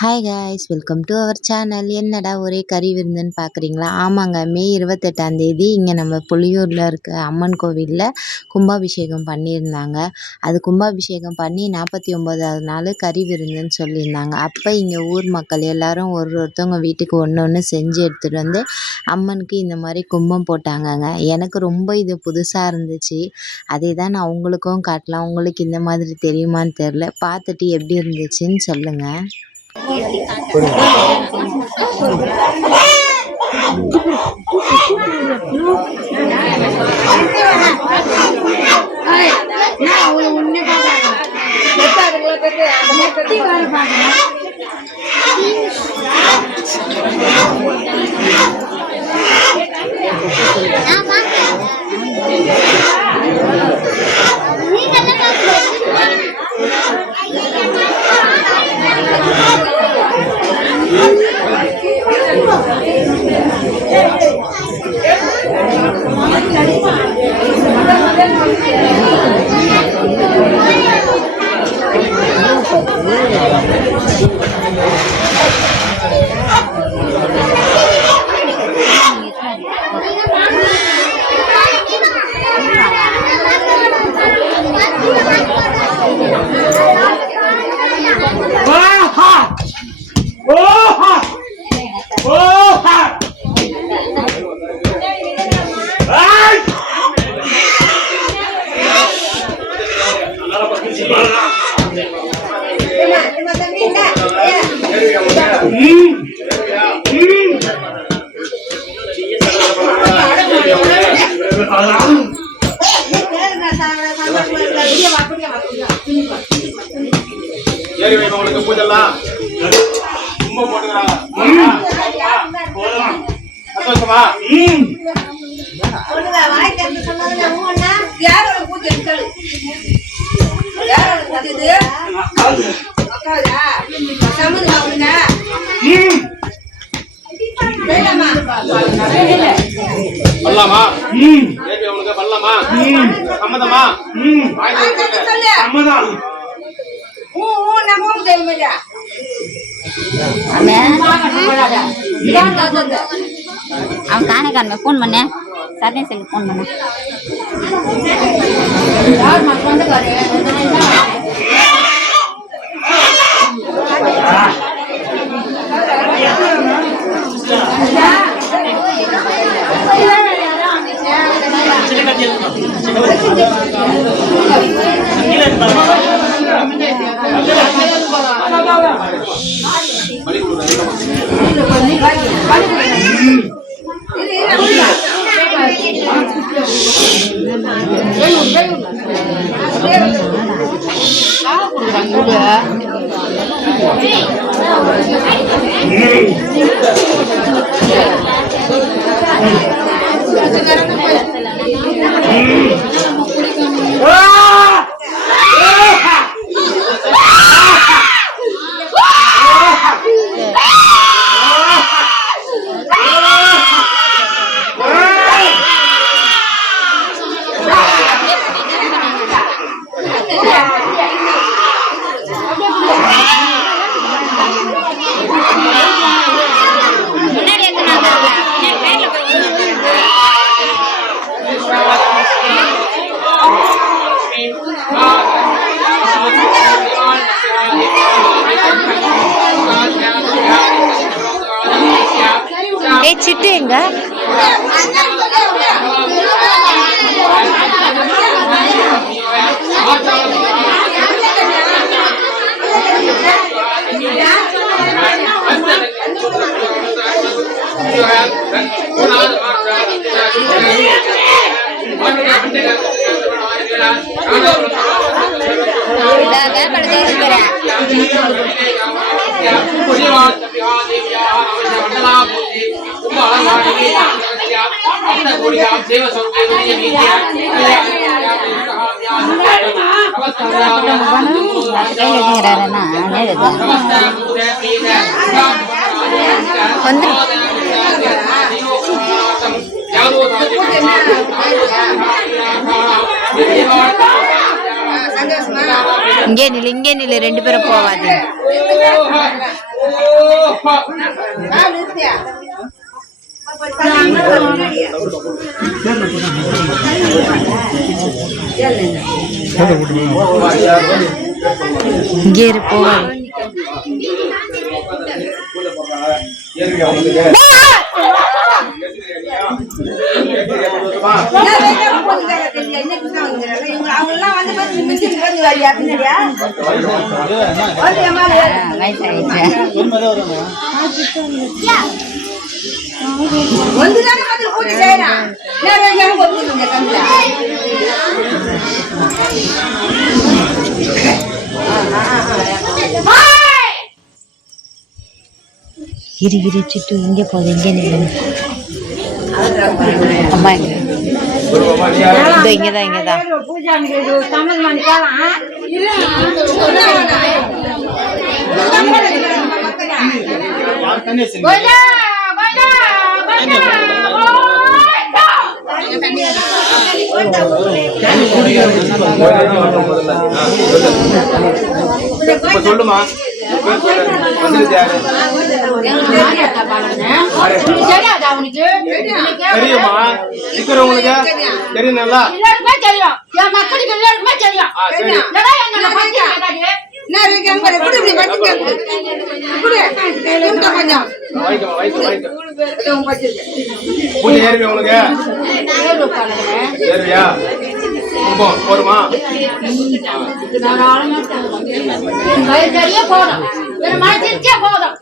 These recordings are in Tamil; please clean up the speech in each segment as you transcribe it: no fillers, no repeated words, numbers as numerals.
Hi guys, welcome to our channel. என்னடா ஒரே கறி விருந்துன்னு பார்க்குறீங்களா? ஆமாங்க, மே 28ஆம் தேதி இங்கே நம்ம புளியூரில் இருக்க அம்மன் கோவிலில் கும்பாபிஷேகம் பண்ணியிருந்தாங்க. அது கும்பாபிஷேகம் பண்ணி 49வது நாள் கறி விருந்துன்னு சொல்லியிருந்தாங்க. அப்போ இங்கே ஊர் மக்கள் எல்லாரும் ஒருத்தவங்க வீட்டுக்கு ஒன்று ஒன்று செஞ்சு எடுத்துகிட்டு வந்து அம்மனுக்கு இந்த மாதிரி கும்பம் போட்டாங்கங்க. எனக்கு ரொம்ப இது புதுசாக இருந்துச்சு. அதே தான் நான் உங்களுக்கும் காட்டலாம். உங்களுக்கு இந்த மாதிரி தெரியுமான்னு தெரில. பார்த்துட்டு எப்படி இருந்துச்சுன்னு சொல்லுங்கள். அவன் காணக்கான ஃபோன் பண்ணேன், சரணே சொல்லி ஃபோன் பண்ணேன். சிட்டு எங்க இங்கே நில்லு 2 பேரும் போவாதீங்க. இங்கே போவாது. இரு சிட்டு இங்கே போகுது. இங்கே நில்லு. அம்மா இங்கதான் சொல்லுமா தெரியுமா இருக்கிறவங்களுக்கு தெரியும் நல்லா தெரியும். என் மக்களுக்கு எல்லாருக்குமே தெரியும். போதுமா போதும்.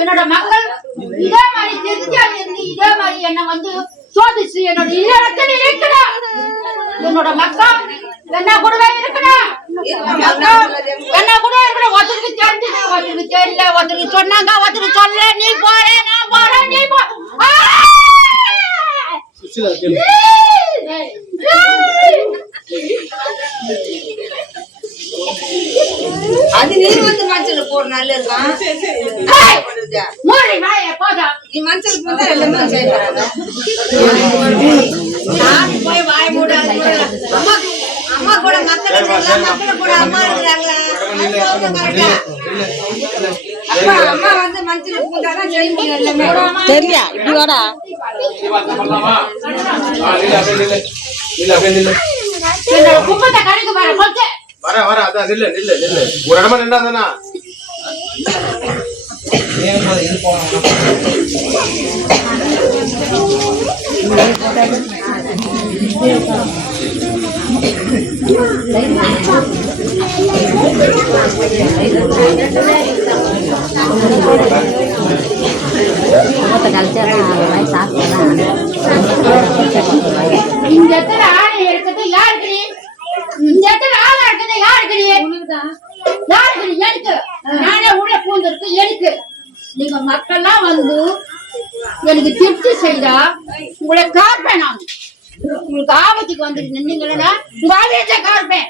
என்னோட மக்கள் இதே மாதிரி தெரிஞ்சா இதே மாதிரி என்ன வந்து சோதிச்சு என்னோட இல்லறத்தில் இருக்கணும். என்னோட மக்கள் என்ன கூடவே இருக்கணும். என்ன கூட இருக்கணும். ஒருத்தருக்கு தெரிஞ்சது, ஒருத்தருக்கு தெரியல, ஒருத்தருக்கு சொன்னாங்க, ஒருத்தருக்கு சொல்ல. நீ போற, நான் போறேன், நீ போ. அது நீ வந்து மஞ்சள் போற நல்ல இருக்கான். நீ மஞ்சளுக்கு வந்து எல்லாமே செய்யறாங்க. போய் வாய் மூடாது. அம்மா கூட மக்கள் கூட அம்மா இருக்கிறாங்களா? அம்மா வந்து மஞ்சளுக்கு முன்னாதான் செய்ய முடியும். எல்லாமே தெரியல. இப்படி வாடா குப்பத்தை கணக்கு பாரு. வர அதான் நில்லு ஒரு இடமா நின்றாதானா இந்த இடத்துல ஆணை இருக்குது யாருக்கு? இந்த இடத்துல ஆளா இருக்குது யாருக்கு? யாருக்கு? எனக்கு நானே உள்ள பூந்திருக்கு எனக்கு. நீங்க மக்கள்லாம் வந்து எனக்கு திருப்தி செய்தா உங்களை காப்பேன். நான் உங்களுக்கு ஆபத்துக்கு வந்துட்டு நின்னீங்கன்னா உங்க ஆபத்தை காப்பேன்.